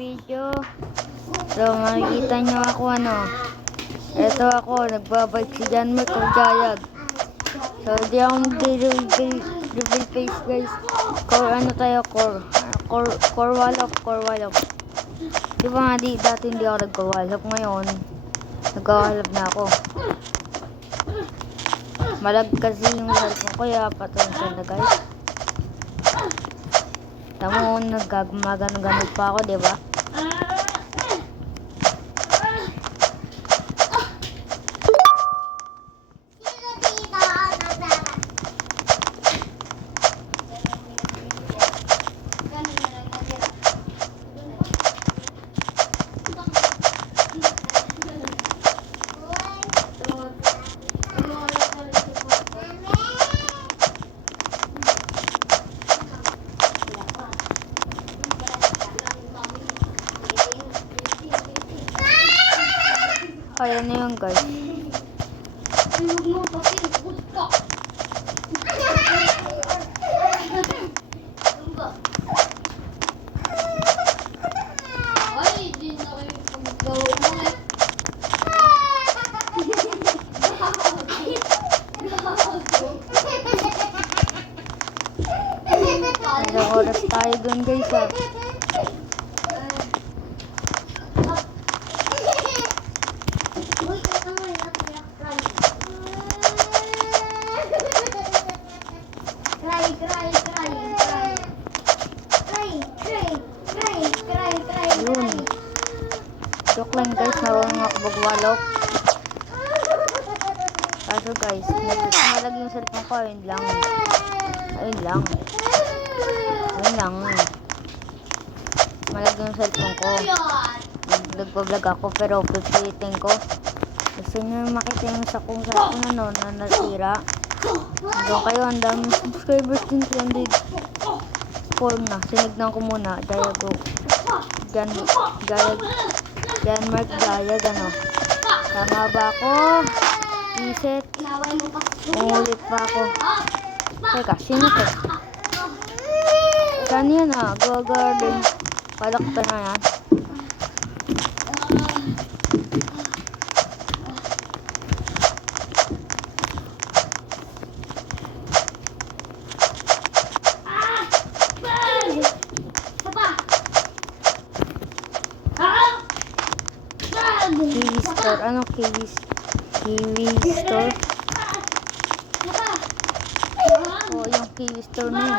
video. So makikita nyo ako Ito ako, nagbabike si John Mark o Jayag. So di ako mag-reveal face guys. Core Wallop. Di ba nga dati hindi ako nagka-wallop. Ngayon, nagka-wallop na ako. Malag kasi yung cellphone ko, kaya patungkol na guys. Tamo, nagagumagano-gano pa ako, di ba? Ayan na yun guys. Ilang oras tayo dun guys Yun. Joke lang guys, marunong ako magwalop. Kaso guys, nalag yung cellphone ko, ayun lang. Malag yung cellphone ko. Nagpa-vlog ako pero pipilitin ko. Gusto nyo makita yung sa kung saan na nasira. Doon kayo, ang daming subscribers din, 300 form na. Sinignan ko muna. John Mark Jayag Tama ba ako? Reset. Umulit pa ako. Teka, sino to? Saan yan Go Garden. Palakta na yan. Kiwi Store. Ano Kiwi Store? Oh, yung Kiwi Store na yun.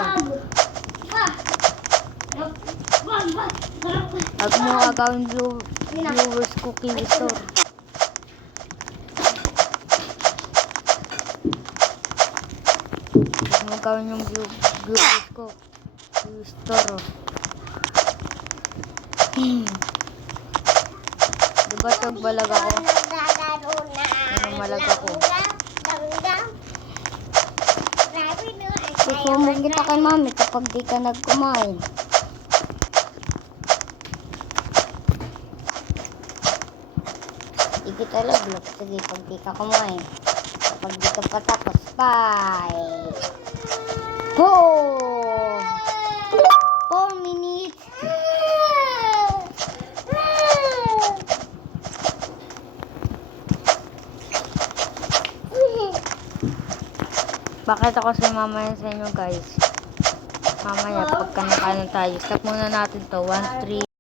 Huwag mo agawin viewers ko Kiwi Store. Huwag mo agawin yung viewers ko Kiwi Store. Diba tagbalag ako? Malag ako. Susumog kita kay mami kapag di ka nagkumain. Di kita laglok. Sige, pag di ka kumain. Kapag di ka patapos. Bye! 4 minutes. Bakit ako sa mamaya sa inyo guys? Mamaya pagka nakain tayo. Stop muna natin to. 1, 3.